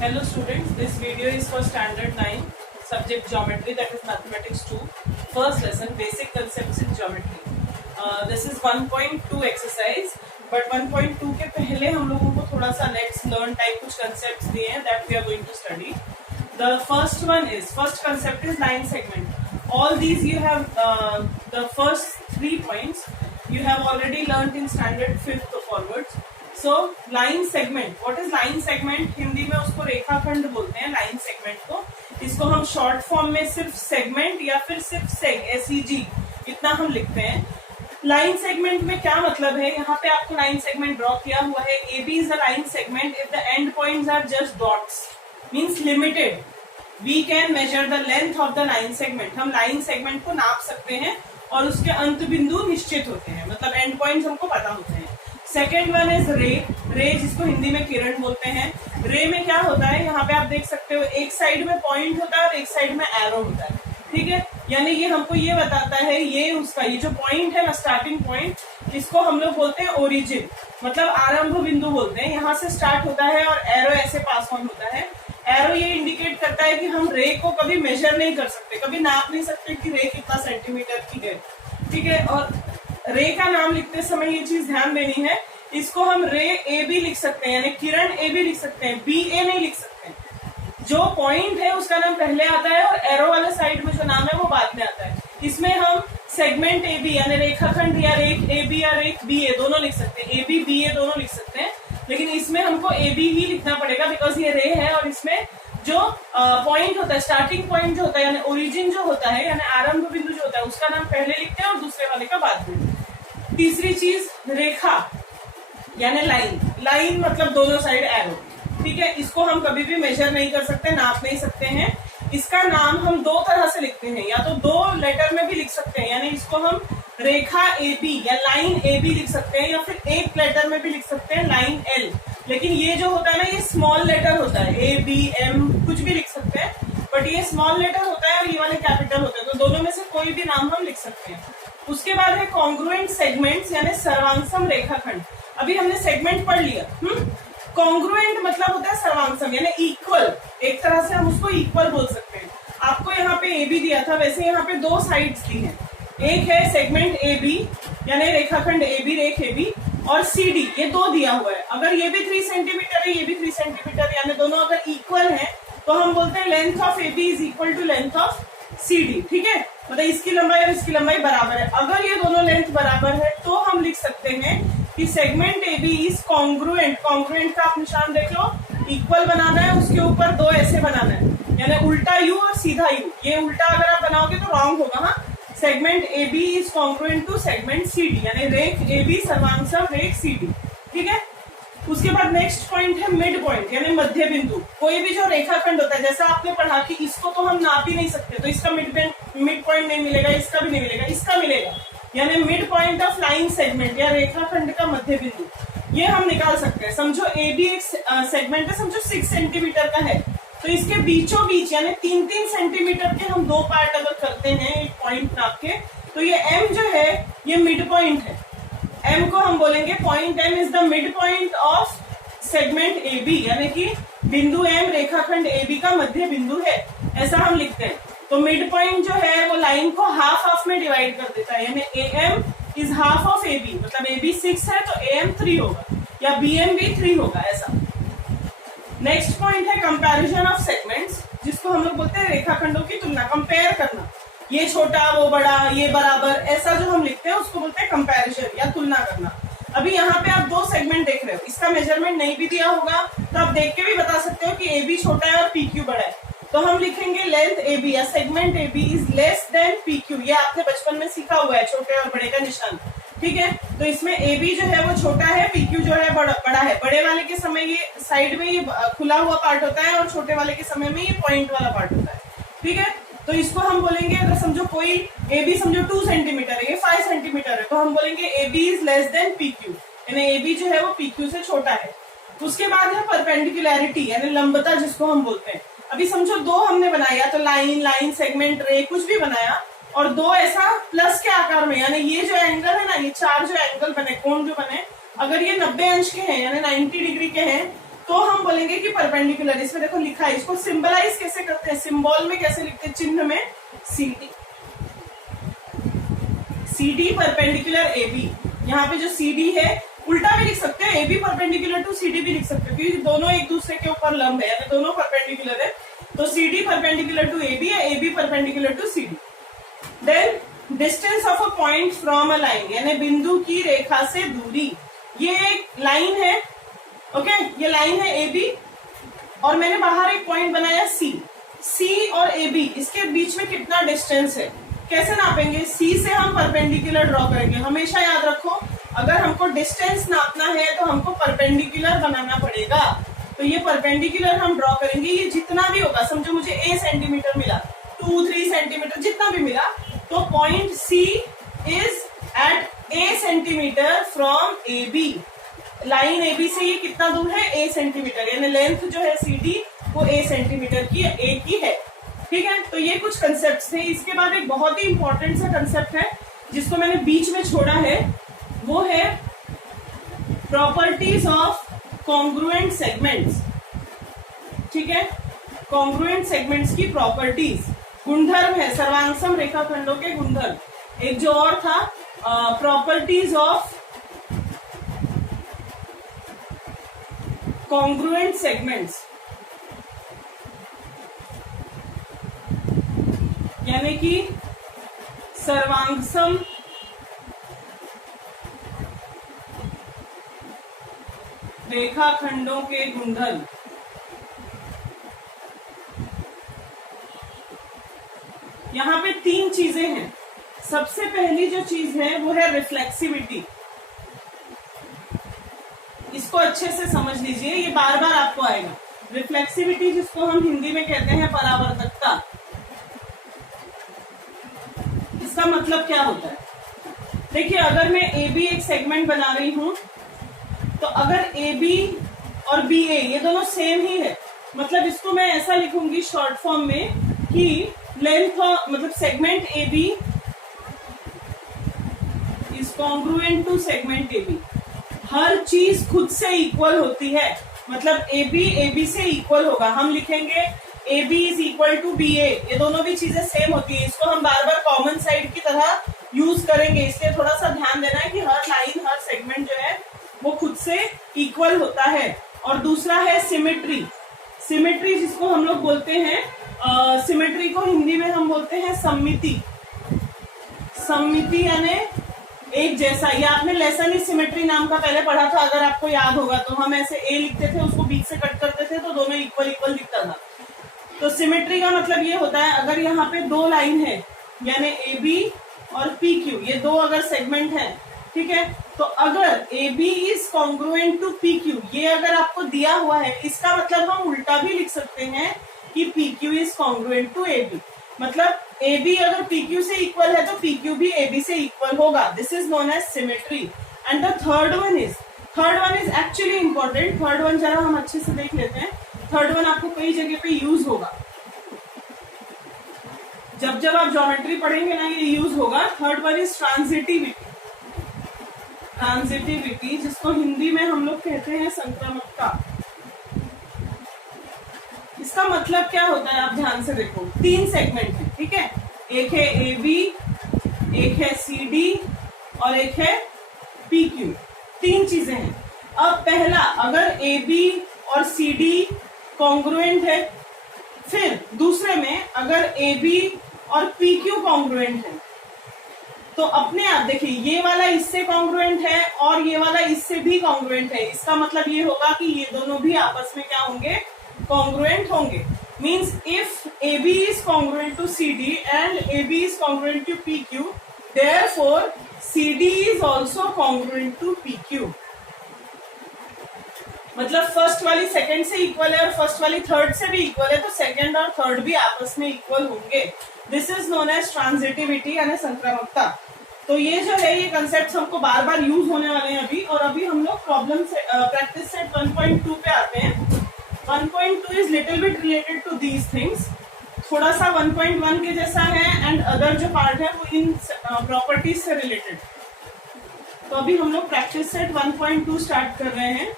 Hello students, this video is for standard 9 subject geometry, that is mathematics 2 first lesson basic concepts in geometry. This is 1.2 exercise, but 1.2 के पहले हम लोगों को थोड़ा सा let's learn type कुछ concepts दिए हैं that we are going to study. The first concept is line segment. All these you have the first 3 points you have already learnt in standard 5th forwards. So line segment, what is line segment? Hindi में उसको रेखाखंड बोलते हैं line segment को. इसको हम short form में सिर्फ सेगमेंट या फिर सिर्फ सेग SEG इतना हम लिखते हैं. लाइन सेगमेंट में क्या मतलब है? यहाँ पे आपको लाइन सेगमेंट ड्रॉ किया हुआ है. AB is a line segment if the end points are just dots, means limited. We can measure the length of the line segment. हम लाइन सेगमेंट को नाप सकते हैं और उसके अंत बिंदु निश्चित होते हैं, मतलब एंड पॉइंट्स हमको पता होते हैं. सेकेंड वन इज रे जिसको हिंदी में किरण बोलते हैं. रे में क्या होता है, यहाँ पे आप देख सकते हो एक साइड में पॉइंट होता है और एक साइड में एरो होता है. ठीक है, यानी ये हमको ये बताता है ये उसका ये जो पॉइंट है ना, स्टार्टिंग पॉइंट, इसको हम लोग बोलते हैं ओरिजिन, मतलब आरंभ बिंदु बोलते हैं. यहाँ से स्टार्ट होता है और एरो ऐसे पास ऑन होता है. एरो ये इंडिकेट करता है कि हम रे को कभी मेजर नहीं कर सकते, कभी नाप नहीं सकते कि रे कितना सेंटीमीटर की है. ठीक है, और रे का नाम लिखते समय ये चीज ध्यान देनी है, इसको हम रे ए भी लिख सकते हैं, यानी किरण ए भी लिख सकते हैं, BA नहीं लिख सकते. जो पॉइंट है उसका नाम पहले आता है और एरो वाले साइड में जो नाम है वो बाद में आता है. इसमें हम सेगमेंट AB यानी रेखाखंड या रेख AB या रेख BA दोनों लिख सकते हैं, AB BA दोनों लिख सकते हैं. लेकिन इसमें हमको AB ही लिखना पड़ेगा बिकॉज ये रे है और इसमें जो पॉइंट होता है, स्टार्टिंग पॉइंट जो होता है यानी ओरिजिन जो होता है यानी आरंभ बिंदु जो होता है, उसका नाम पहले लिखते हैं और दूसरे वाले का बाद में. तीसरी चीज रेखा यानी लाइन मतलब दोनों साइड एरो. ठीक है, इसको हम कभी भी मेजर नहीं कर सकते, नाप नहीं सकते हैं. इसका नाम हम दो तरह से लिखते हैं, या तो दो लेटर में भी लिख सकते हैं, यानी इसको हम रेखा AB या लाइन AB लिख सकते हैं, या फिर एक लेटर में भी लिख सकते हैं लाइन L. लेकिन ये जो होता है ना, ये स्मॉल लेटर होता है, ABM कुछ भी लिख सकते हैं, बट ये स्मॉल लेटर होता है और ये वाले कैपिटल होते हैं, तो दोनों में से कोई भी नाम हम लिख सकते हैं. उसके बाद है कॉन्ग्रुएंट सेगमेंट्स यानी सर्वांगसम रेखाखंड. अभी हमने सेगमेंट पढ़ लिया. कॉन्ग्रुएंट मतलब होता है सर्वांगसम यानी इक्वल, एक तरह से हम उसको इक्वल बोल सकते हैं. आपको यहाँ पे AB दिया था, वैसे यहाँ पे दो साइड्स दी हैं. एक है सेगमेंट AB यानी रेखाखंड AB रेख AB, और CD ये दो दिया हुआ है. अगर ये भी 3 सेंटीमीटर है, ये भी 3 सेंटीमीटर, यानी दोनों अगर इक्वल है तो हम बोलते हैं length of AB is equal to length of CD. ठीक है, मतलब इसकी लंबाई और इसकी लंबाई बराबर है. अगर ये दोनों लेंथ बराबर है तो हम लिख सकते हैं कि segment AB is congruent. Congruent का आप निशान देख लो, इक्वल बनाना है, उसके ऊपर दो ऐसे बनाना है, यानी उल्टा U और सीधा U. ये उल्टा अगर आप बनाओगे तो रॉन्ग होगा. हाँ, segment AB is congruent to segment CD यानी रेख AB सर्वांगसम रेख CD. ठीक है, उसके बाद नेक्स्ट पॉइंट है मिड पॉइंट यानी मध्य बिंदु. कोई भी जो रेखाखंड होता है, जैसा आपने पढ़ा कि इसको तो हम नाप ही नहीं सकते, तो इसका मिड पॉइंट नहीं मिलेगा, इसका भी नहीं मिलेगा, इसका मिलेगा, यानी mid point of line segment या रेखाखंड का मध्य बिंदु ये हम निकाल सकते हैं. समझो AB एक सेगमेंट है, समझो 6 सेंटीमीटर का है, तो इसके बीचों बीच यानी 3-3 सेंटीमीटर के हम दो पार्ट अगर करते हैं एक पॉइंट नाप के, तो ये M जो है ये मिड पॉइंट है. M को हम बोलेंगे point M is the mid point of segment AB, यानी कि बिंदु M रेखाखंड AB का मध्य बिंदु है, ऐसा हम लिखते हैं. तो मिड पॉइंट जो है वो लाइन को हाफ में डिवाइड कर देता है, यानी AM is half of AB, मतलब AB 6 है तो AM 3 होगा, या BM भी 3 होगा, ऐसा. नेक्स्ट पॉइंट है कंपैरिजन ऑफ सेगमेंट्स, जिसको हम लोग बोलते हैं रेखाखंडों की तुलना, कंपेयर करना. ये छोटा वो बड़ा ये बराबर, ऐसा जो हम लिखते हैं उसको बोलते हैं कंपैरिजन या तुलना करना. अभी यहाँ पे आप दो सेगमेंट देख रहे हो, इसका मेजरमेंट नहीं भी दिया होगा तो आप देख के भी बता सकते हो कि AB छोटा है और PQ बड़ा है, तो हम लिखेंगे लेंथ AB या segment AB is less than PQ. ये आपने बचपन में सीखा हुआ है, छोटे और बड़े का निशान. ठीक है, तो इसमें AB जो है वो छोटा है, PQ जो है बड़ा है. बड़े वाले के समय ये साइड में ये खुला हुआ पार्ट होता है और छोटे वाले के समय में ये पॉइंट वाला पार्ट होता है. ठीक है, तो इसको हम बोलेंगे, अगर समझो कोई AB समझो 2 सेंटीमीटर है, ये 5 सेंटीमीटर है, तो हम बोलेंगे AB is less than PQ, यानी AB जो है वो PQ से छोटा है. उसके बाद है परपेंडिकुलैरिटी यानी लंबता, जिसको हम बोलते हैं. अभी समझो दो हमने बनाया, तो लाइन सेगमेंट रे कुछ भी बनाया, और दो ऐसा प्लस के आकार में, यानी ये जो एंगल है ना, ये 4 जो एंगल बने, कोण जो बने, अगर ये 90 अंश के हैं यानी 90 डिग्री के हैं, तो हम बोलेंगे कि परपेंडिकुलर। इसमें देखो लिखा है, इसको सिंबलाइज कैसे करते हैं, सिंबल में कैसे लिखते हैं, चिन्ह में CD, CD परपेंडिकुलर AB। यहाँ पे जो CD है उल्टा भी लिख सकते हैं, AB परपेंडिकुलर टू CD भी लिख सकते हैं, क्योंकि दोनों एक दूसरे के ऊपर लंब है, यानी दोनों परपेंडिकुलर है। तो CD परपेंडिकुलर टू AB या AB perpendicular to CD। Then distance of a point from a line, यानी बिंदु की रेखा से दूरी। ये एक लाइन है, ओके, ये लाइन है AB और मैंने बाहर एक पॉइंट बनाया C और AB, इसके बीच में कितना डिस्टेंस है, कैसे नापेंगे? C से हम परपेंडिकुलर ड्रॉ करेंगे। हमेशा याद रखो, अगर हमको डिस्टेंस नापना है तो हमको परपेंडिकुलर बनाना पड़ेगा। तो ये परपेंडिकुलर हम ड्रॉ करेंगे, ये जितना भी होगा, समझो मुझे A सेंटीमीटर मिला, 2-3 सेंटीमीटर जितना भी मिला, तो point C is at A centimetre from AB। Line AB से ये कितना दूर है, A सेंटीमीटर, यानी लेंथ जो है CD वो A सेंटीमीटर की, A की है। ठीक है, तो ये कुछ कंसेप्ट थे। इसके बाद एक बहुत ही इंपॉर्टेंट सा कंसेप्ट है जिसको मैंने बीच में छोड़ा है, वो है प्रॉपर्टीज ऑफ कॉन्ग्रुएंट सेगमेंट्स। ठीक है, कॉन्ग्रुएंट सेगमेंट्स की प्रॉपर्टीज, गुणधर्म है, सर्वांगसम रेखाखंडों के गुणधर्म। एक जो और था प्रॉपर्टीज ऑफ कॉन्ग्रुएंट सेगमेंट्स, यानी कि सर्वांगसम रेखाखंडों के गुणधर्म। यहाँ पे 3 चीजें हैं। सबसे पहली जो चीज है वो है रिफ्लेक्सिविटी। इसको अच्छे से समझ लीजिए, ये बार बार आपको आएगा। रिफ्लेक्सिविटी जिसको हम हिंदी में कहते हैं परावर्तकता, इसका मतलब क्या होता है? देखिए, अगर मैं AB एक सेगमेंट बना रही हूं, तो अगर AB और BA ये दोनों सेम ही है, मतलब इसको मैं ऐसा लिखूंगी शॉर्ट फॉर्म में कि लेंथ मतलब segment AB is congruent to segment AB। हर चीज खुद से इक्वल होती है, मतलब AB से इक्वल होगा। हम लिखेंगे AB is equal to BA, ये दोनों भी चीजें सेम होती है। इसको हम बार बार कॉमन साइड की तरह यूज करेंगे, इसलिए थोड़ा सा ध्यान देना है कि हर लाइन, हर सेगमेंट जो है वो खुद से इक्वल होता है। और दूसरा है सिमेट्री। सिमेट्री जिसको हम लोग बोलते हैं, सिमेट्री को हिंदी में हम बोलते हैं सममिति। सममिति यानी एक जैसा। ये आपने लेसन इज सिमेट्री नाम का पहले पढ़ा था, अगर आपको याद होगा तो। हम ऐसे A लिखते थे, उसको बीच से कट करते थे तो दोनों इक्वल इक्वल दिखता था। तो सिमेट्री का मतलब ये होता है, अगर यहाँ पे 2 लाइन है, यानी AB और PQ, ये 2 अगर सेगमेंट है, ठीक है, तो अगर AB is congruent to PQ, ये अगर आपको दिया हुआ है, इसका मतलब हम उल्टा भी लिख सकते हैं कि PQ is congruent to AB। मतलब AB अगर PQ से इक्वल है तो PQ भी AB से इक्वल होगा। This is known as symmetry. And the third one is actually important. Third one जरा हम अच्छे से देख लेते हैं। थर्ड वन आपको कई जगह पे यूज होगा, जब आप ज्योमेट्री पढ़ेंगे ना, ये यूज होगा। Third one is transitivity. Transitivity जिसको हिंदी में हम लोग कहते हैं संक्रामकता। इसका मतलब क्या होता है, आप ध्यान से देखो। 3 सेगमेंट है, ठीक है, एक है AB, एक है CD और एक है PQ। 3 चीजें हैं। अब पहला, अगर AB और CD कॉन्ग्रुएंट है, फिर दूसरे में अगर AB और PQ कॉन्ग्रुएंट है, तो अपने आप देखिए, ये वाला इससे कॉन्ग्रुएंट है और ये वाला इससे भी कॉन्ग्रुएंट है। इसका मतलब ये होगा कि ये दोनों भी आपस में क्या होंगे, कॉन्ग्रुएंट होंगे। Means if AB is congruent to CD and AB is congruent to PQ, therefore CD is also congruent to PQ। मतलब फर्स्ट वाली सेकंड से इक्वल है और फर्स्ट वाली थर्ड से भी इक्वल है, तो सेकंड और थर्ड भी आपस में इक्वल होंगे। This is known as transitivity यानी संक्रामकता। तो ये जो है, ये कंसेप्ट हमको बार बार यूज होने वाले हैं अभी। और अभी हम लोग प्रॉब्लम से प्रैक्टिस सेट 1.2 पे आते हैं। 1.2 is little bit related to these things, थोड़ा सा 1.1 के जैसा है, एंड अदर जो पार्ट है वो इन प्रॉपर्टीज से रिलेटेड। तो अभी हम लोग प्रैक्टिस सेट 1.2 स्टार्ट कर रहे हैं।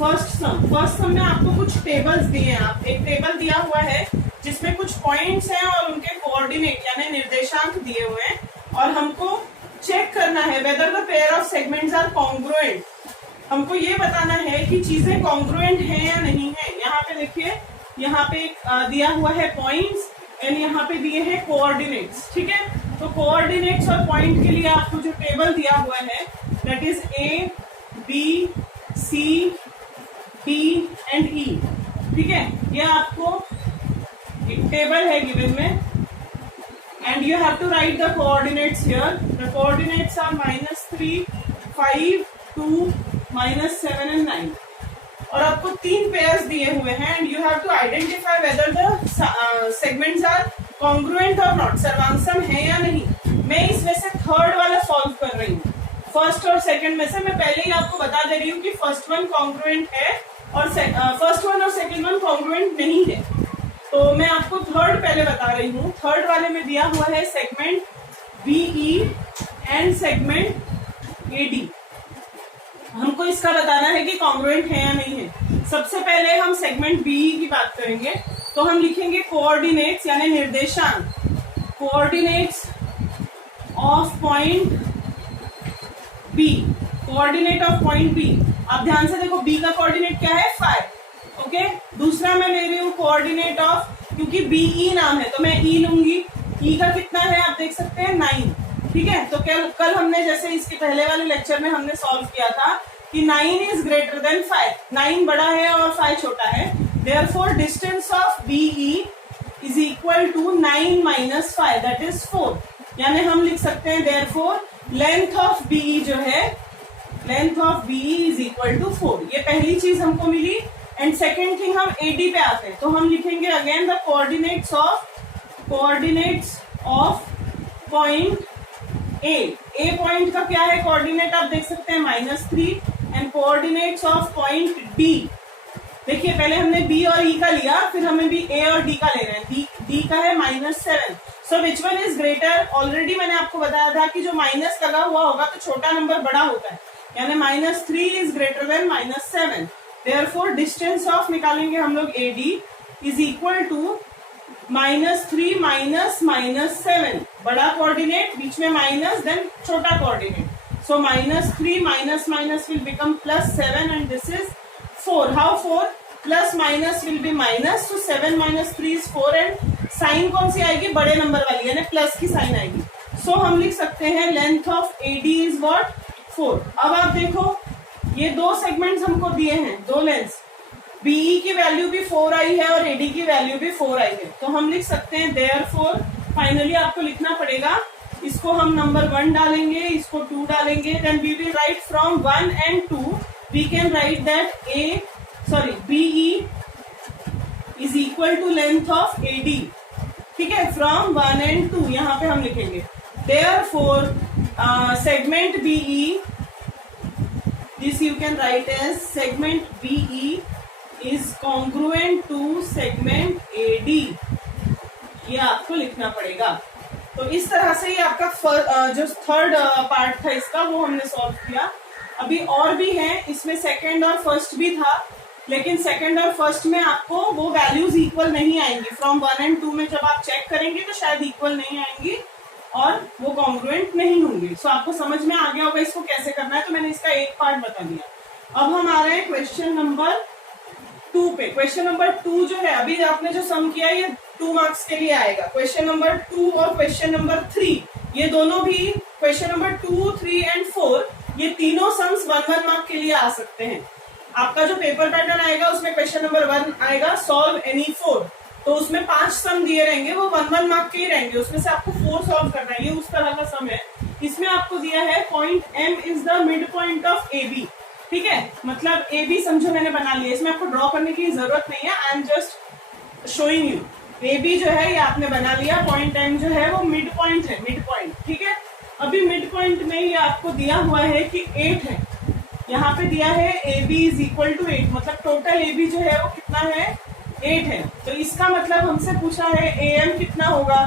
फर्स्ट सम में आपको कुछ टेबल्स दिए हैं। आप एक टेबल दिया हुआ है जिसमें कुछ पॉइंट्स हैं और उनके कोऑर्डिनेट यानी निर्देशांक दिए हुए हैं, और हमको चेक करना है whether the pair of segments are congruent. हमको ये बताना है कि चीजें कॉन्ग्रुएंट हैं या नहीं है। यहाँ पे देखिए, यहाँ पे दिया हुआ है पॉइंट्स एंड यहाँ पे दिए हैं कोऑर्डिनेट्स। ठीक है, तो कोऑर्डिनेट्स और पॉइंट के लिए आपको जो टेबल दिया हुआ है that is A B C D and E. ठीक है, ये आपको एक टेबल है गिवन में, and you have to write the coordinates here. The coordinates are -3, 5, 2, -7 and 9। और आपको 3 पेयर्स दिए हुए हैं and you have to identify whether the segments are congruent और नॉट, सर्वांगसम है या नहीं। मैं इसमें से थर्ड वाला सॉल्व कर रही हूँ। फर्स्ट और सेकंड में से मैं पहले ही आपको बता दे रही हूँ कि फर्स्ट वन कॉन्ग्रुएंट है और फर्स्ट वन और सेकंड वन कॉन्ग्रुएंट नहीं है। तो मैं आपको थर्ड पहले बता रही हूँ। थर्ड वाले में दिया हुआ है segment BE and segment AD. हमको इसका बताना है कि कॉन्ग्रुएंट है या नहीं है। सबसे पहले हम सेगमेंट बीई की बात करेंगे, तो हम लिखेंगे कोऑर्डिनेट्स यानी निर्देशांक, coordinates of point B, coordinate of point B. आप ध्यान से देखो, बी का कोऑर्डिनेट क्या है 5। ओके, दूसरा मैं ले रही हूँ कोऑर्डिनेट ऑफ, क्योंकि बीई नाम है तो मैं ई लूंगी। ई का कितना है आप देख सकते हैं 9। ठीक है, तो कल हमने जैसे इसके पहले वाले लेक्चर में हमने सॉल्व किया था कि 9 इज ग्रेटर देन 5, 9 बड़ा है और 5 छोटा है। Therefore distance of BE is equal to 9 - 5 that is 4। यानी हम लिख सकते हैं देयरफॉर लेंथ ऑफ बीई जो है, length of BE is equal to 4। ये पहली चीज हमको मिली। एंड सेकेंड थिंग, हम एडी पे आते हैं, तो हम लिखेंगे again the coordinates of point A point का क्या है कोऑर्डिनेट आप देख सकते हैं -3, and coordinates of point D. देखिए, पहले हमने बी और ई का लिया, फिर हमें भी ए और डी का ले रहे हैं। डी का है -7। So which one is greater? Already मैंने आपको बताया था कि जो माइनस लगा हुआ होगा तो छोटा नंबर बड़ा होता है, यानी -3 is greater than -7। Therefore distance of निकालेंगे हम लोग एडी इज इक्वल टू -3 - -7, बड़ा कोऑर्डिनेट बीच में माइनस देन छोटा coordinate. So -3 - will become +7 and this is 4. How 4? Plus minus will be minus, so 7 - 3 is 4 and sign कौन सी आएगी? बड़े नंबर वाली, यानी प्लस की साइन आएगी। सो हम लिख सकते हैं length of AD is what? 4। अब आप देखो, ये 2 सेगमेंट्स हमको दिए हैं, 2 लेंथ्स। बीई की वैल्यू भी 4 आई है और एडी की वैल्यू भी 4 आई है, तो हम लिख सकते हैं देयरफॉर, फाइनली आपको लिखना पड़ेगा, इसको हम नंबर 1 डालेंगे, इसको 2 डालेंगे, then we will write from 1 and 2 we can write that BE is equal to length of AD. ठीक है, फ्रॉम 1 and 2 यहाँ पे हम लिखेंगे therefore segment BE, this you can write as segment BE is congruent to segment AD। ये आपको लिखना पड़ेगा। तो इस तरह से ही आपका जो थर्ड पार्ट था इसका वो हमने सॉल्व किया। अभी और भी है इसमें, सेकंड और फर्स्ट भी था, लेकिन सेकंड और फर्स्ट में आपको वो वैल्यूज इक्वल नहीं आएंगी। फ्रॉम 1 and 2 में जब आप चेक करेंगे तो शायद इक्वल नहीं आएंगी और वो कॉन्ग्रुएंट नहीं होंगे। सो आपको समझ में आ गया होगा इसको कैसे करना है, तो मैंने इसका एक पार्ट बता दिया। अब हम आ रहे हैं क्वेश्चन नंबर 2 पे। क्वेश्चन नंबर 2 जो है, अभी आपने जो सम किया ये 2 मार्क्स के लिए आएगा। क्वेश्चन नंबर 2 और क्वेश्चन नंबर 3, ये दोनों भी क्वेश्चन नंबर 2, 3 and 4, ये तीनों सम्स 1-1 मार्क के लिए आ सकते हैं। आपका जो पेपर पैटर्न आएगा उसमें क्वेश्चन नंबर 1 आएगा सॉल्व एनी 4, तो उसमें 5 सम दिए रहेंगे, वो 1-1 मार्क के ही रहेंगे, उसमें से आपको 4 सॉल्व करना है। ये उस तरह का सम है। इसमें आपको दिया है point M is the mid point of A B. ठीक है, मतलब ए बी समझो मैंने बना लिया, इसमें आपको ड्रॉ करने की जरूरत नहीं है, I am just showing you. A B जो है ये आपने बना लिया, पॉइंट एम जो है वो मिड पॉइंट है, मिड पॉइंट। ठीक है, अभी मिड पॉइंट में ये आपको दिया हुआ है कि 8 है, यहाँ पे दिया है A B is equal to 8, मतलब टोटल ए बी जो है वो कितना है? 8 है। तो इसका मतलब हमसे पूछा है ए एम कितना होगा,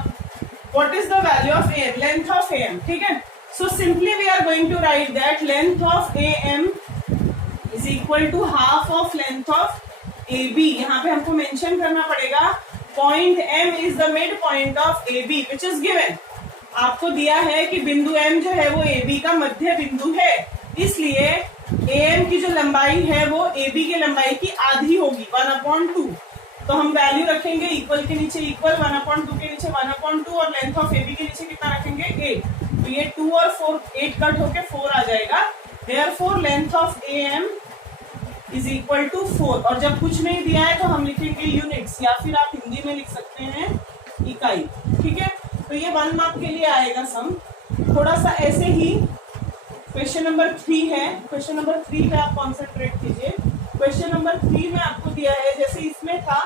what is the value of A M, length of A M. ठीक है, so simply we are going to write that length of A M is equal to half of length of A B. यहाँ पे हमको mention करना पड़ेगा point M is the mid point of A B which is given. आपको दिया है कि बिंदु एम जो है वो ए बी का मध्य बिंदु है, इसलिए ए एम की जो लंबाई है वो ए बी की लंबाई की आधी होगी 1/2। तो हम वैल्यू रखेंगे इक्वल के नीचे इक्वल, 1/2 के नीचे 1/2 और लेंथ ऑफ ए बी के नीचे कितना रखेंगे 8। तो ये 2 और 4 8 कट होके 4 आ जाएगा। Therefore length of A M is equal to 4। और जब कुछ नहीं दिया है तो हम लिखेंगे यूनिट्स, या फिर आप हिंदी में लिख सकते हैं इकाई। ठीक है, तो ये 1 मार्क के लिए आएगा सम। थोड़ा सा ऐसे ही क्वेश्चन नंबर 3 है, क्वेश्चन नंबर 3 पे आप कॉन्सेंट्रेट कीजिए। क्वेश्चन नंबर 3 में आपको दिया है जैसे इसमें था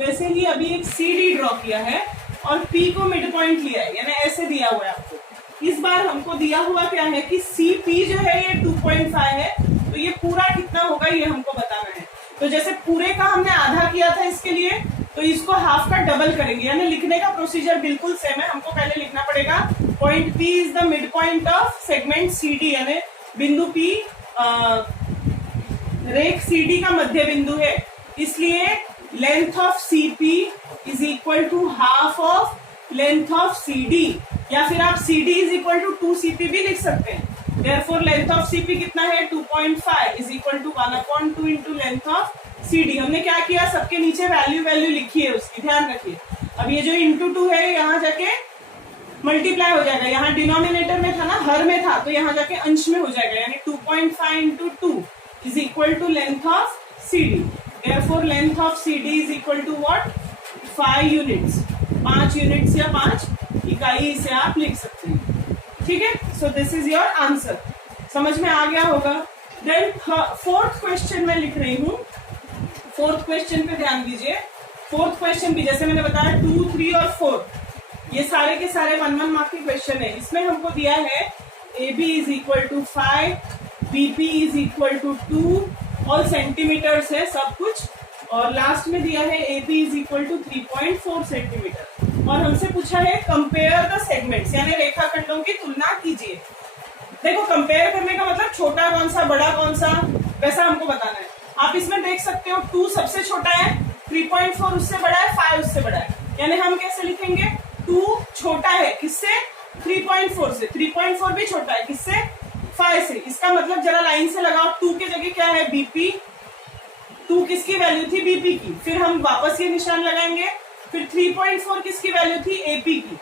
वैसे ही अभी एक सी डी ड्रॉ किया है और पी को मिड पॉइंट लिया है, यानी ऐसे दिया हुआ है आपको। इस बार हमको दिया हुआ क्या है कि सी पी जो है ये 2.5 है, तो ये पूरा कितना होगा ये हमको बताना है। तो जैसे पूरे का हमने आधा किया था इसके लिए, तो इसको हाफ का डबल करेंगे, यानी लिखने का प्रोसीजर बिल्कुल सेम है। हमको पहले लिखना पड़ेगा point P is the mid point of segment C D, यानी बिंदु पी रेख सी डी का मध्य बिंदु है, इसलिए length of C P is equal to half of length of C D, या फिर आप C D is equal to 2 C P भी लिख सकते हैं। Therefore length of C P कितना है 2.5 is equal to 1/2 into length of C D. हमने क्या किया, सबके नीचे वैल्यू लिखी है उसकी, ध्यान रखिए। अब ये जो इंटू 2 है यहाँ जाके मल्टीप्लाई हो जाएगा, यहाँ डिनोमिनेटर में था ना, हर में था, तो यहाँ जाके अंश में हो जाएगा, यानी 2.5 into 2 is equal to length of C D. Therefore length of C D is equal to what 5 units, 5 units या 5 इकाई से आप लिख सकते हैं। ठीक है, so this is your answer. समझ में आ गया होगा। देन 4th क्वेश्चन में लिख रही हूँ। 4th क्वेश्चन पे ध्यान दीजिए। 4th क्वेश्चन भी जैसे मैंने बताया 2, 3 और 4 ये सारे के सारे 1 मार्क के क्वेश्चन है। इसमें हमको दिया है A B is equal to 5, B P is equal to 2, all centimetres है सब कुछ, और लास्ट में दिया है A P is equal to 3.4 centimetre. और हमसे पूछा है कंपेयर द सेगमेंट्स, यानी रेखाखंडों की तुलना कीजिए। देखो कंपेयर करने का मतलब छोटा कौन सा बड़ा कौन सा वैसा हमको बताना है। आप इसमें देख सकते हो 2 सबसे छोटा है, 3.4 उससे बड़ा है, 5 उससे बड़ा है, यानी हम कैसे लिखेंगे 2 छोटा है किससे 3.4 से, 3.4 भी छोटा है किससे 5 से। इसका मतलब जरा लाइन से लगाओ, 2 की जगह क्या है बीपी, 2 किसकी वैल्यू थी बीपी की, फिर हम वापस ये निशान लगाएंगे, फिर 3.4 किसकी वैल्यू थी एपी की,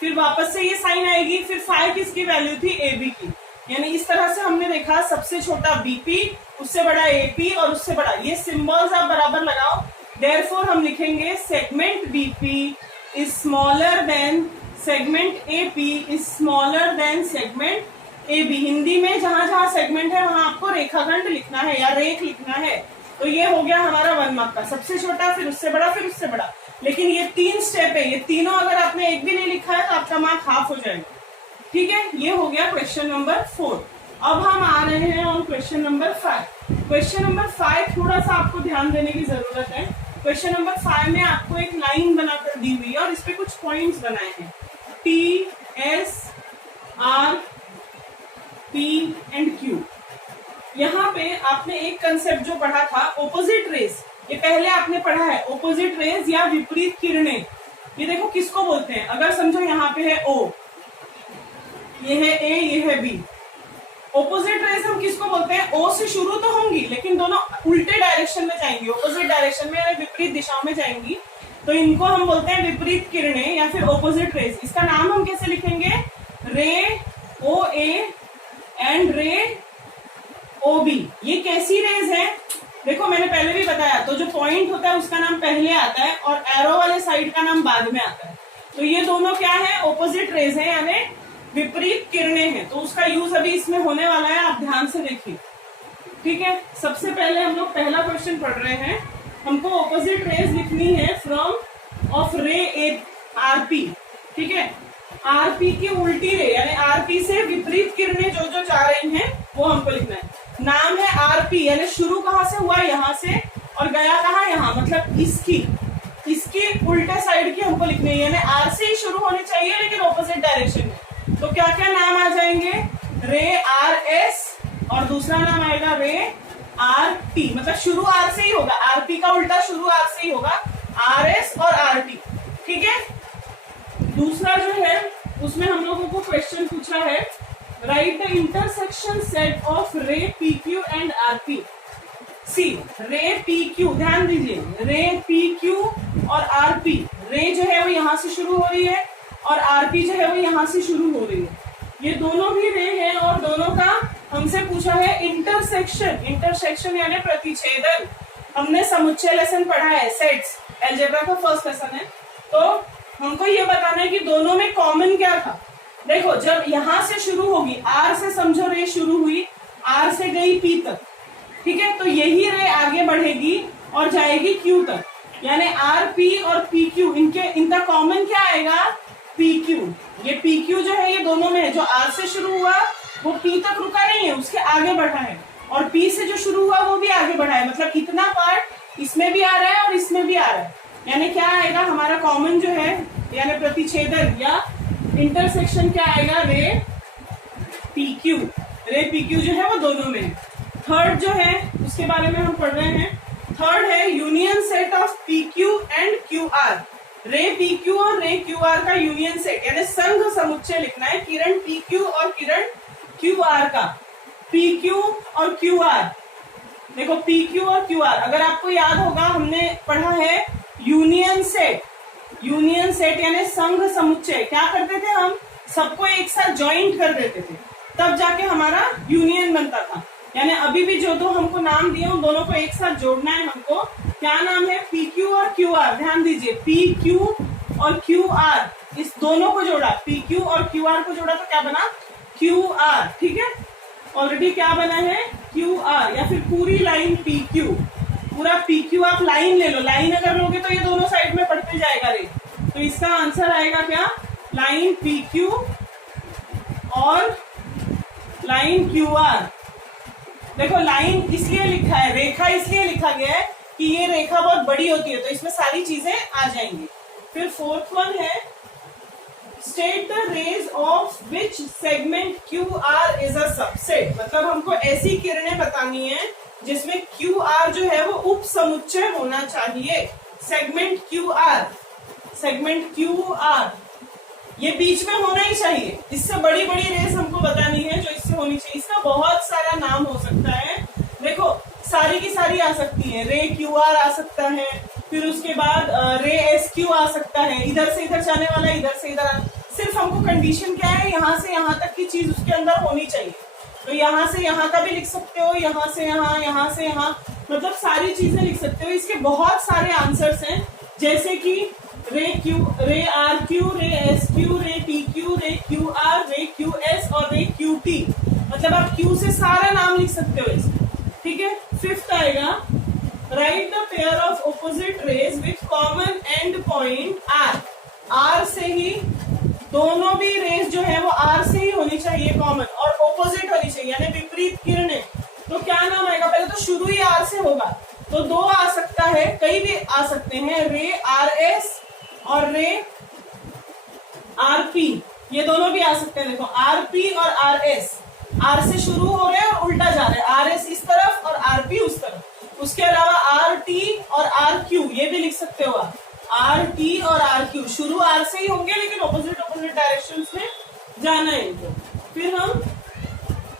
फिर वापस से ये साइन आएगी, फिर 5 किसकी वैल्यू थी एबी की। यानी इस तरह से हमने देखा सबसे छोटा बीपी, उससे बड़ा एपी और उससे बड़ा, ये सिंबल्स आप बराबर लगाओ। देयरफॉर हम लिखेंगे segment BP is smaller than segment AP is smaller than segment AB. Hindi में जहां जहां सेगमेंट है वहां आपको रेखाखंड लिखना है या रेख लिखना है। तो ये हो गया हमारा 1 मार्क का, सबसे छोटा फिर उससे बड़ा फिर उससे बड़ा। लेकिन ये 3 स्टेप है, ये तीनों अगर आपने एक भी नहीं लिखा है तो आपका मार्क हाफ हो जाएगा। ठीक है, ये हो गया क्वेश्चन नंबर 4। अब हम आ रहे हैं on question number 5। Question number 5 थोड़ा सा आपको ध्यान देने की जरूरत है। क्वेश्चन नंबर 5 में आपको एक लाइन बनाकर दी हुई है और इस पे कुछ पॉइंट्स बनाए हैं, T, S, R, P and Q. यहाँ पे आपने एक कंसेप्ट जो पढ़ा था ओपोजिट रेस, ये पहले आपने पढ़ा है ओपोजिट रेस या विपरीत किरणें। ये देखो किसको बोलते हैं, अगर समझो यहाँ पे है ओ, ये है ए, ये है बी। ओपोजिट रेस हम किसको बोलते हैं, ओ से शुरू तो होंगी लेकिन दोनों उल्टे डायरेक्शन में जाएंगी, ओपोजिट डायरेक्शन में यानी विपरीत दिशाओं में जाएंगी, तो इनको हम बोलते हैं विपरीत किरणें या फिर ओपोजिट रेस। इसका नाम हम कैसे लिखेंगे, रे ओ ए एंड रे ओ बी। ये कैसी रेज है, देखो मैंने पहले भी बताया, तो जो पॉइंट होता है उसका नाम पहले आता है और एरो वाले साइड का नाम बाद में आता है। तो ये दोनों क्या है, ओपोजिट रेज है यानी विपरीत किरणें हैं। तो उसका यूज अभी इसमें होने वाला है, आप ध्यान से देखिए। ठीक है, सबसे पहले हम लोग पहला क्वेश्चन पढ़ रहे हैं। हमको ओपोजिट रेज लिखनी है फ्रॉम ऑफ रे ए आरपी। ठीक है, आरपी की उल्टी रे यानी आरपी से विपरीत किरणें जो जो जा रही हैं वो हमको लिखना है। नाम है आरपी यानी शुरू कहाँ से हुआ, यहाँ से, और गया कहाँ, यहाँ, मतलब इसकी उल्टे साइड की हमको लिखनी है, यानी आर से ही शुरू होनी चाहिए लेकिन ऑपोजिट डायरेक्शन में। तो क्या क्या नाम आ जाएंगे, रे आर एस और दूसरा नाम आएगा रे आर टी, मतलब शुरू आर से ही होगा, आरपी का उल्टा शुरू आर से ही होगा, आर एस और आर टी। ठीक है, दूसरा जो है उसमें हम लोगों को क्वेश्चन पूछा है, write the intersection set of ray P Q and RP. C ray P Q, ध्यान दीजिए, रे पी क्यू और आरपी, रे जो है वो यहां से शुरू हो रही है और आरपी जो है वो यहां से शुरू हो रही है। ये दोनों भी रे हैं और दोनों का हमसे पूछा है इंटरसेक्शन। इंटरसेक्शन यानी प्रतिछेदन। हमने समुच्चय लेसन पढ़ा है, सेट्स, अलजेब्रा का फर्स्ट लेसन है। तो हमको ये बताना है कि दोनों में कॉमन क्या था। देखो, जब यहां से शुरू होगी, आर से समझो रे शुरू हुई, आर से गई पी तक, ठीक है, तो यही रे आगे बढ़ेगी और जाएगी क्यू तक, यानी आर पी और पी क्यू, इनका कॉमन क्या आएगा, पी क्यू। ये पी क्यू जो है ये दोनों में है, जो आर से शुरू हुआ वो पी तक रुका नहीं है, उसके आगे बढ़ा है, और पी से जो शुरू हुआ वो भी आगे बढ़ा है, मतलब इतना पार्ट इसमें भी आ रहा है और इसमें भी आ रहा है। यानी क्या आएगा हमारा कॉमन जो है, यानी प्रतिछेदन या इंटरसेक्शन क्या आएगा, रे पी क्यू। रे पी क्यू जो है वो दोनों में है। थर्ड जो है उसके बारे में हम पढ़ रहे हैं, थर्ड है union set of P Q and Q R. रे पी क्यू और रे क्यू आर का यूनियन सेट, यानी संघ समुच्चय लिखना है, किरण पी क्यू और किरण क्यू आर का। पी क्यू और क्यू आर, देखो पी क्यू और क्यू आर, अगर आपको याद होगा हमने पढ़ा है यूनियन सेट। यूनियन सेट यानी संघ समुच्चय, क्या करते थे हम, सबको एक साथ ज्वाइंट कर देते थे, तब जाके हमारा यूनियन बनता था। यानी अभी भी जो दो हमको नाम दिए उन दोनों को एक साथ जोड़ना है हमको। क्या नाम है, पी क्यू और क्यू आर। ध्यान दीजिए, पी क्यू और क्यू आर, इस दोनों को जोड़ा, पी क्यू और क्यू आर को जोड़ा तो क्या बना, क्यू आर। ठीक है, ऑलरेडी क्या बना है, क्यू आर, या फिर पूरी लाइन पी क्यू, पूरा पी क्यू आप लाइन ले लो, लाइन अगर लोगे तो ये दोनों साइड में पढ़ते जाएगा रे, तो इसका आंसर आएगा क्या, लाइन पी क्यू और लाइन क्यू आर। देखो लाइन इसलिए लिखा है, रेखा इसलिए लिखा गया है कि ये रेखा बहुत बड़ी होती है, तो इसमें सारी चीजें आ जाएंगी। फिर फोर्थ वन है, state the rays of which segment Q R is a subset. मतलब हमको ऐसी किरणें बतानी है जिसमें क्यू आर जो है वो उप समुच्चय होना चाहिए। Segment Q are, segment Q are ये बीच में होना ही चाहिए। इससे बड़ी बड़ी रेस हमको बतानी है जो इससे होनी चाहिए। इसका बहुत सारा नाम हो सकता है, देखो सारी की सारी आ सकती है, रे क्यू आर आ सकता है, फिर उसके बाद रे एस क्यू आ सकता है, इधर से इधर जाने वाला इधर से इधर। सिर्फ हमको कंडीशन क्या है, यहाँ से यहाँ तक की चीज उसके अंदर होनी चाहिए। तो यहाँ से यहाँ का भी लिख सकते हो, यहाँ से यहाँ, यहाँ से यहाँ, मतलब सारी चीजें लिख सकते हो। इसके बहुत सारे आंसर्स हैं, जैसे कि रे क्यू, रे आर क्यू, रे एस क्यू, रे टी क्यू, रे क्यू आर, रे क्यू एस और रे क्यू टी। मतलब आप क्यू से सारा नाम लिख सकते हो इसमें। ठीक है, फिफ्थ आएगा, write the pair of opposite rays with common end point R. R से ही दोनों भी रेज जो है वो आर से ही होनी चाहिए कॉमन, और ऑपोजिट होनी चाहिए यानी विपरीत किरणें। तो क्या नाम आएगा, पहले तो शुरू ही आर से होगा, तो दो आ सकता है, कई भी आ सकते हैं, रे आर एस और रे आर पी, ये दोनों भी आ सकते हैं। देखो आर पी और आर एस, आर से शुरू हो रहे हैं और उल्टा जा रहे हैं, आर एस इस तरफ और आर पी उस तरफ। उसके अलावा आर टी और आर क्यू ये भी लिख सकते हो आप, आर टी और आर क्यू शुरू आर से ही होंगे लेकिन ऑपोजिट ऑपोजिट डायरेक्शंस में जाना है इनको। फिर हम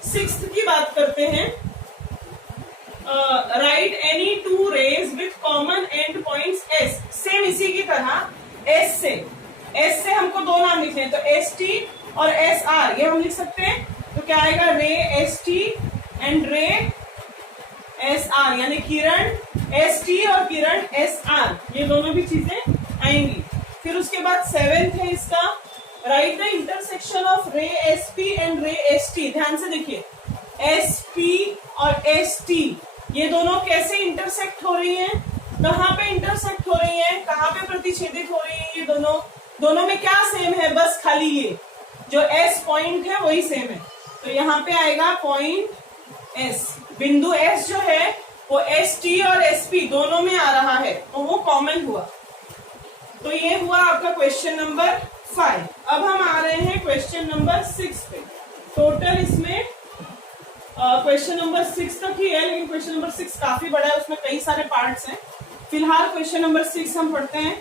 सिक्स्थ की बात करते हैं, write any two rays with common end points S. Same इसी की तरह एस से हमको दो नाम लिखने हैं, तो एस टी और एस आर ये हम लिख सकते हैं। तो क्या आएगा, रे एस टी एंड रे एस आर, यानी किरण एस टी और किरण एस आर, ये दोनों भी चीजें आएंगी। फिर उसके बाद सेवेंथ है इसका, राइट द इंटरसेक्शन ऑफ रे एस पी एंड रे एस टी। ध्यान से देखिए, एस पी और एस टी ये दोनों कैसे इंटरसेक्ट हो रही हैं, कहाँ पे इंटरसेक्ट हो रही हैं, कहाँ पे प्रतिच्छेदित हो रही है, ये दोनों में क्या सेम है, बस खाली ये जो एस पॉइंट है वही सेम है। तो यहाँ पे आएगा पॉइंट एस, बिंदु एस जो है वो एस टी और एस पी दोनों में आ रहा है, तो वो कॉमन हुआ। तो ये हुआ आपका क्वेश्चन नंबर 5। अब हम आ रहे हैं क्वेश्चन नंबर 6 पे। टोटल इसमें क्वेश्चन नंबर 6 तक ही है, लेकिन क्वेश्चन नंबर 6 काफी बड़ा है, उसमें कई सारे पार्ट्स हैं। फिलहाल क्वेश्चन नंबर 6 हम पढ़ते हैं।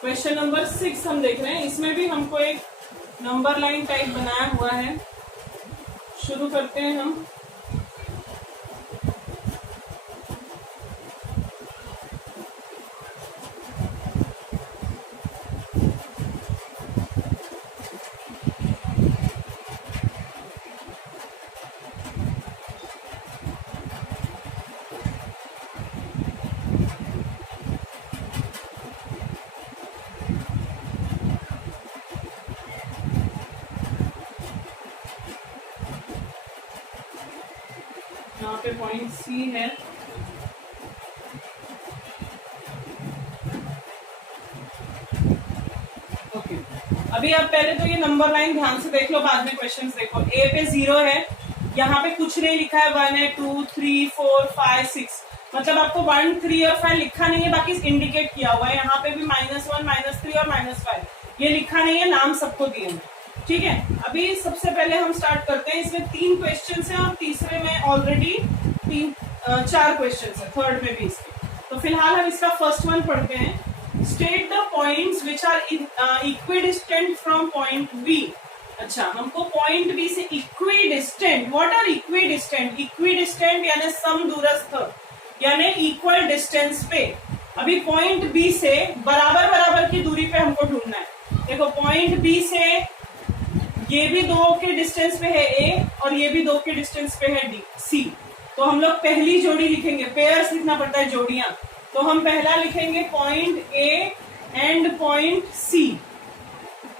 क्वेश्चन नंबर 6 हम देख रहे हैं। इसमें भी हमको एक नंबर लाइन टाइप बनाया हुआ है। शुरू करते हैं हम। यहाँ पे पॉइंट सी है। ओके, अभी आप पहले तो ये नंबर लाइन ध्यान से देख लो, बाद में क्वेश्चंस देखो। ए पे 0 है, यहाँ पे कुछ नहीं लिखा है। 1 है, 2, 3, 4, 5, 6, मतलब आपको 1, 3 और 5 लिखा नहीं है, बाकी इंडिकेट किया हुआ है। यहाँ पे भी -1, -3 और -5 ये लिखा नहीं है, नाम सबको दिए हैं। ठीक है, अभी सबसे पहले हम स्टार्ट करते हैं। इसमें 3 क्वेश्चन है और तीसरे में ऑलरेडी 4 क्वेश्चन है, थर्ड में भी इसके। तो फिलहाल हम इसका फर्स्ट वन पढ़ते हैं। State the points which are equidistant from point B. अच्छा, हमको पॉइंट बी से equidistant, what are equidistant? Equidistant यानी समदूरस्थ, यानी इक्वल डिस्टेंस पे। अभी पॉइंट बी से बराबर बराबर की दूरी पे हमको ढूंढना है। देखो, पॉइंट बी से ये भी 2 के डिस्टेंस पे है ए, और ये भी 2 के डिस्टेंस पे है डी, सी। तो हम लोग पहली जोड़ी लिखेंगे, पेयर्स लिखना पड़ता है, जोड़ियां। तो हम पहला लिखेंगे point A and point C.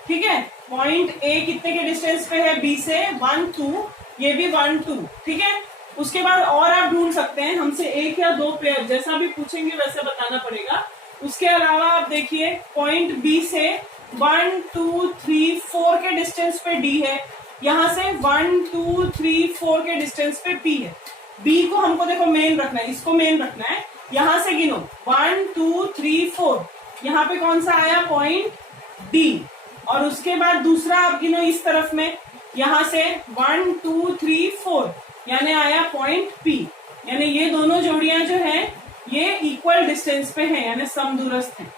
ठीक है, पॉइंट ए कितने के डिस्टेंस पे है बी से? 1, 2, ये भी 1, 2। ठीक है, उसके बाद और आप ढूंढ सकते हैं, हमसे 1 या 2 पेयर, जैसा भी पूछेंगे वैसे बताना पड़ेगा। उसके अलावा आप देखिए, पॉइंट बी से 1, 2, 3, 4 के डिस्टेंस पे डी है, यहाँ से 1, 2, 3, 4 के डिस्टेंस पे पी है। बी को हमको देखो मेन रखना है, इसको मेन रखना है। यहां से गिनो 1, 2, 3, 4, यहाँ पे कौन सा आया? Point D. और उसके बाद दूसरा आप गिनो इस तरफ में, यहां से 1, 2, 3, 4 यानी आया पॉइंट पी। यानी ये दोनों जोड़ियां जो हैं ये इक्वल डिस्टेंस पे हैं, यानी समदूरस्थ हैं।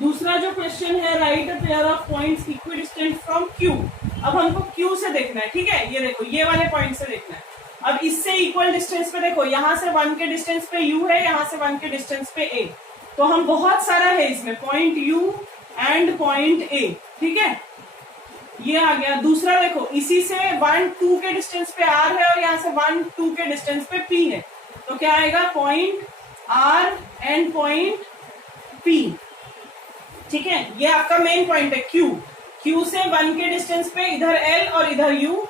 दूसरा जो क्वेश्चन है, right a pair of points equidistant from Q. अब हमको क्यू से देखना है। ठीक है, ये देखो, ये वाले पॉइंट से देखना है। अब इससे इक्वल डिस्टेंस पे देखो, यहाँ से 1 के डिस्टेंस पे यू है, यहाँ से 1 के डिस्टेंस पे ए। तो हम बहुत सारा है इसमें, point you and point A. ठीक है, ये आ गया। दूसरा देखो, इसी से 1, 2 के डिस्टेंस पे आर है, और यहाँ से 1, 2 के डिस्टेंस पे पी है। तो क्या आएगा? Point R and point P. ठीक है, ये आपका मेन पॉइंट है क्यू। क्यू से 1 के डिस्टेंस पे इधर एल और इधर यू,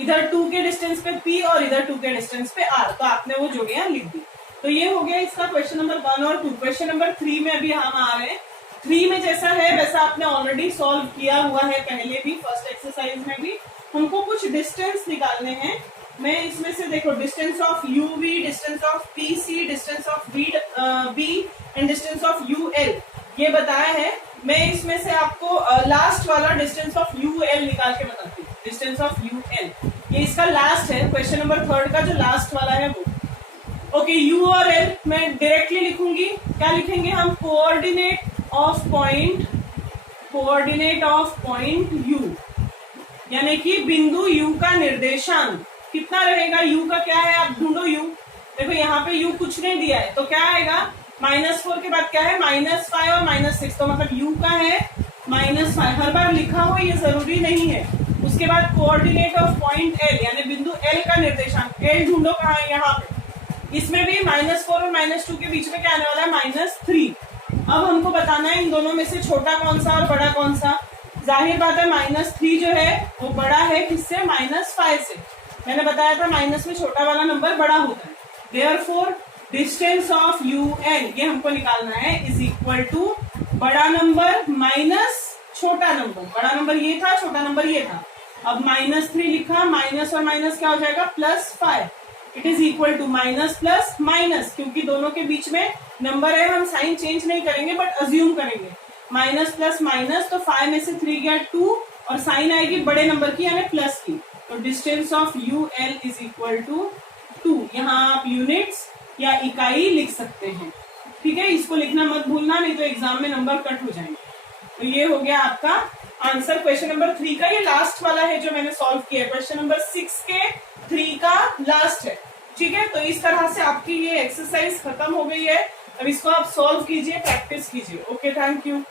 इधर 2 के डिस्टेंस पे पी और इधर 2 के डिस्टेंस पे आर। तो आपने वो जोड़ियां लिख दी। तो ये हो गया इसका क्वेश्चन नंबर 1 और 2। क्वेश्चन नंबर 3 में अभी हम आ रहे हैं। 3 में जैसा है वैसा आपने ऑलरेडी सॉल्व किया हुआ है पहले भी, फर्स्ट एक्सरसाइज में भी। हमको कुछ डिस्टेंस निकालने हैं। मैं इसमें से देखो, distance of U V, distance of P C, distance of B and distance of U L, ये बताया है। मैं इसमें से आपको लास्ट वाला डिस्टेंस ऑफ यू एल निकाल के बताती हूँ। डिस्टेंस ऑफ यू एल, ये इसका लास्ट है, क्वेश्चन नंबर 3 का जो लास्ट वाला है वो। ओके, यू और एल मैं डायरेक्टली लिखूंगी। क्या लिखेंगे हम? कोऑर्डिनेट ऑफ पॉइंट यू, यानी कि बिंदु यू का निर्देशांक कितना रहेगा? यू का क्या है? आप ढूंढो यू। देखो, यहाँ पे यू कुछ नहीं दिया है, तो क्या आएगा? -4 के बाद क्या है? -5 और -6, तो मतलब यू का है -5। हर बार लिखा हो ये जरूरी नहीं है। उसके बाद कोऑर्डिनेट ऑफ पॉइंट एल, यानी बिंदु एल का निर्देशांक। एल ढूंढो कहाँ है? यहाँ पे। इसमें भी -4 और -2 के बीच में क्या आने वाला है? -3। अब हमको बताना है इन दोनों में से छोटा कौन सा और बड़ा कौन सा। जाहिर बात है -3 जो है वो बड़ा है, किससे? -5 से। मैंने बताया था माइनस में छोटा वाला नंबर बड़ा होता है। Therefore distance of U N, ये हमको निकालना है, इज इक्वल टू बड़ा नंबर माइनस छोटा नंबर। बड़ा नंबर ये था, छोटा नंबर ये था। अब -3 लिखा, माइनस और माइनस क्या हो जाएगा? +5। It is equal to minus plus minus, क्योंकि दोनों के बीच में नंबर है, हम साइन चेंज नहीं करेंगे बट अज्यूम करेंगे। माइनस प्लस माइनस, तो 5 में से 3 गया 2 और साइन आएगी बड़े नंबर की यानी प्लस की, तो distance of U L is equal to 2। यहाँ आप यूनिट्स या इकाई लिख सकते हैं, ठीक है, इसको लिखना मत भूलना, नहीं तो एग्जाम में नंबर कट हो जाएंगे। तो ये हो गया आपका आंसर क्वेश्चन नंबर 3 का। ये लास्ट वाला है जो मैंने सॉल्व किया, क्वेश्चन नंबर 6 के 3 का लास्ट है, ठीक है। तो इस तरह से आपकी ये एक्सरसाइज खत्म हो गई है। अब इसको आप सॉल्व कीजिए, प्रैक्टिस कीजिए। Okay, thank you.